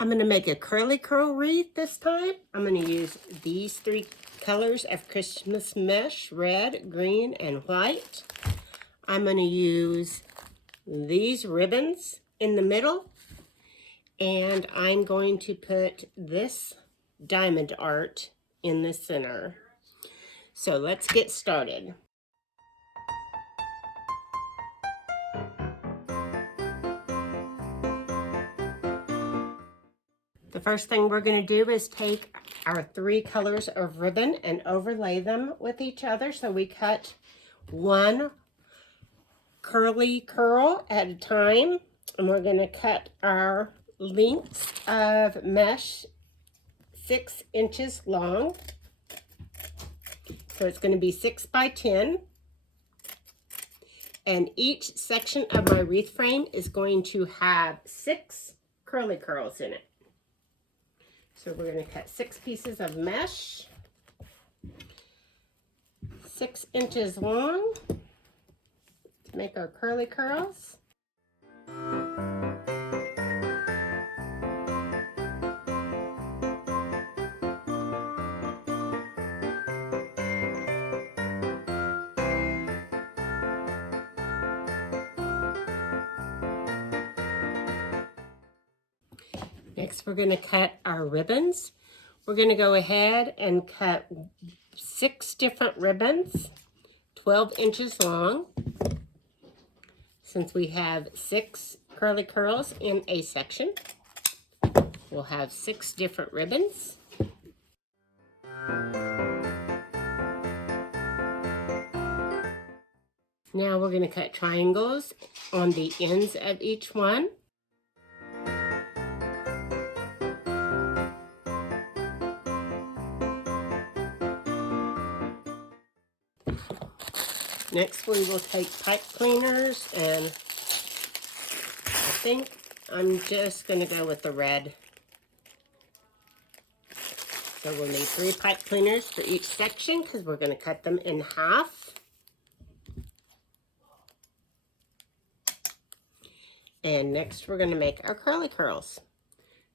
I'm going to make a curly curl wreath this time. I'm going to use these 3 colors of Christmas mesh, red, green, and white. I'm going to use these ribbons in the middle, and I'm going to put this diamond art in the center. So let's get started. The first thing we're going to do is take our 3 colors of ribbon and overlay them with each other. So we cut 1 curly curl at a time, and we're going to cut our lengths of mesh 6 inches long. So it's going to be 6 by 10. And each section of my wreath frame is going to have 6 curly curls in it. So we're going to cut 6 pieces of mesh, 6 inches long, to make our curly curls. Next, we're going to cut our ribbons. We're going to go ahead and cut 6 different ribbons, 12 inches long. Since we have 6 curly curls in a section, we'll have 6 different ribbons. Now we're going to cut triangles on the ends of each one. Next, we will take pipe cleaners, and I think I'm just going to go with the red. So we'll need 3 pipe cleaners for each section because we're going to cut them in half. And next, we're going to make our curly curls.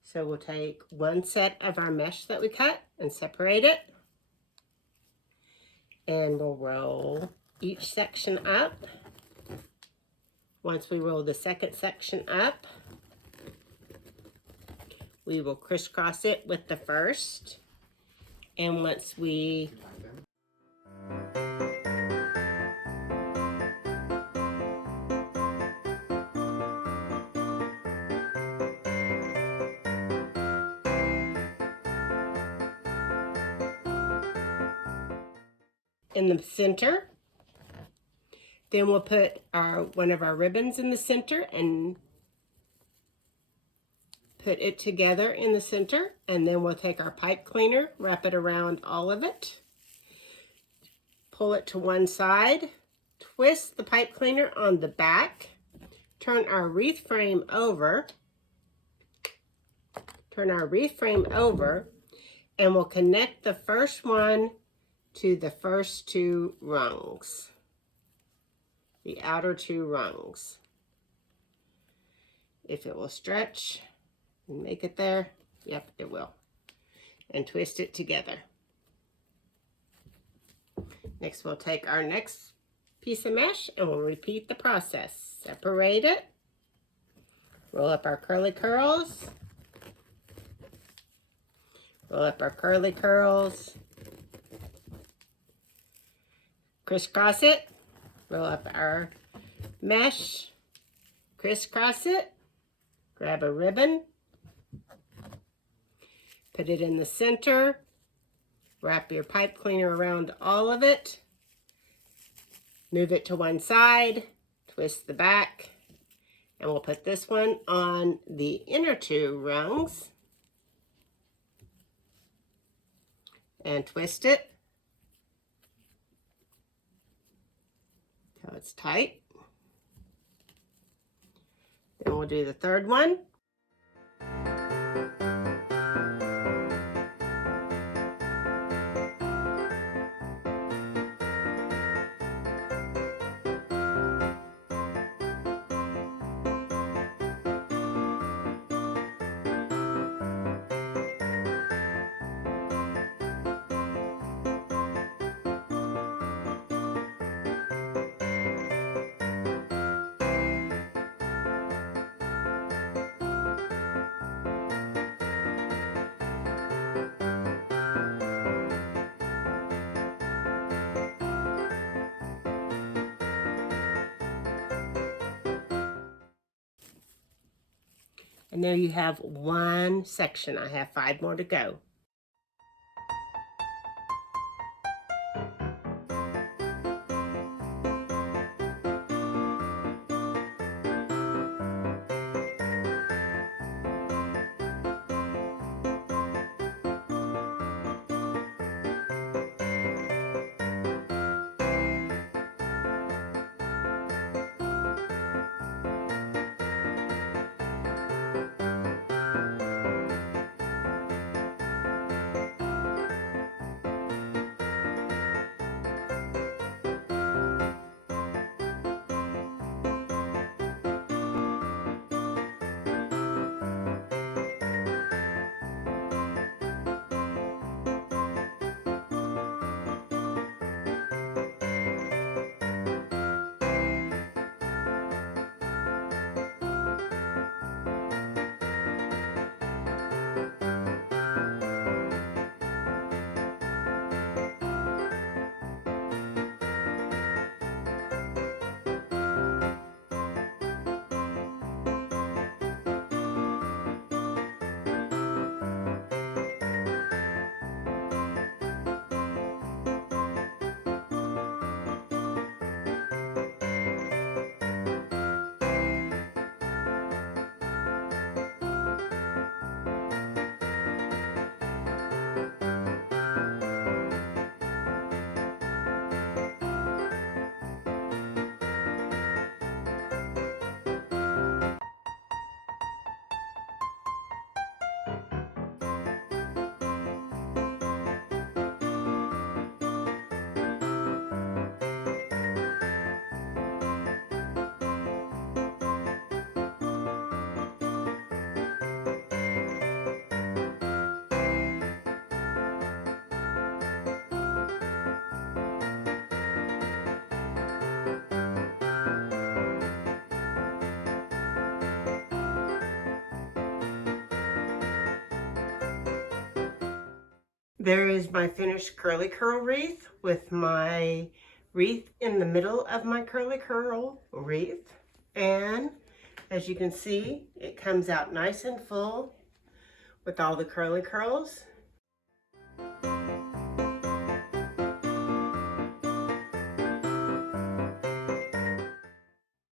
So we'll take 1 set of our mesh that we cut and separate it. And we'll roll each section up. Once we roll the second section up, we will crisscross it with the first. And once we in the center, then we'll put one of our ribbons in the center and put it together in the center, and then we'll take our pipe cleaner, wrap it around all of it, pull it to one side, twist the pipe cleaner on the back, turn our wreath frame over, and we'll connect the first one to the first 2 rungs. The outer 2 rungs. If it will stretch and make it there, yep, it will. And twist it together. Next, we'll take our next piece of mesh and we'll repeat the process. Separate it, roll up our curly curls, roll up our curly curls, crisscross it, roll up our mesh, crisscross it, grab a ribbon, put it in the center, wrap your pipe cleaner around all of it, move it to one side, twist the back, and we'll put this one on the inner 2 rungs and twist it till it's tight. Then we'll do the third one. And there you have one section. I have 5 more to go. There is my finished curly curl wreath with my wreath in the middle of my curly curl wreath. And as you can see, it comes out nice and full with all the curly curls.